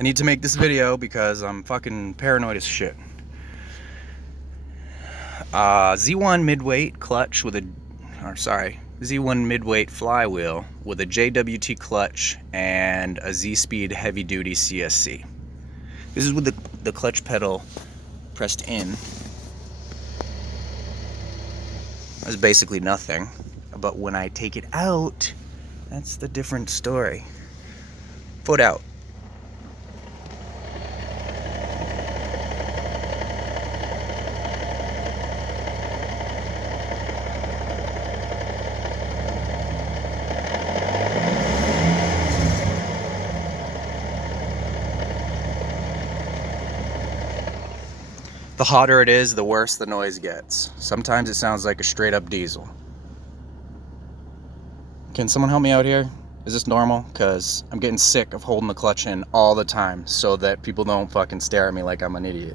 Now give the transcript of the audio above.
I need to make this video because I'm fucking paranoid as shit. Z1 midweight clutch with Z1 midweight flywheel with a JWT clutch and a Z-Speed heavy duty CSC. This is with the clutch pedal pressed in. That's basically nothing, but when I take it out, that's the different story. Foot out. The hotter it is, the worse the noise gets. Sometimes it sounds like a straight up diesel. Can someone help me out here? Is this normal? Because I'm getting sick of holding the clutch in all the time so that people don't fucking stare at me like I'm an idiot.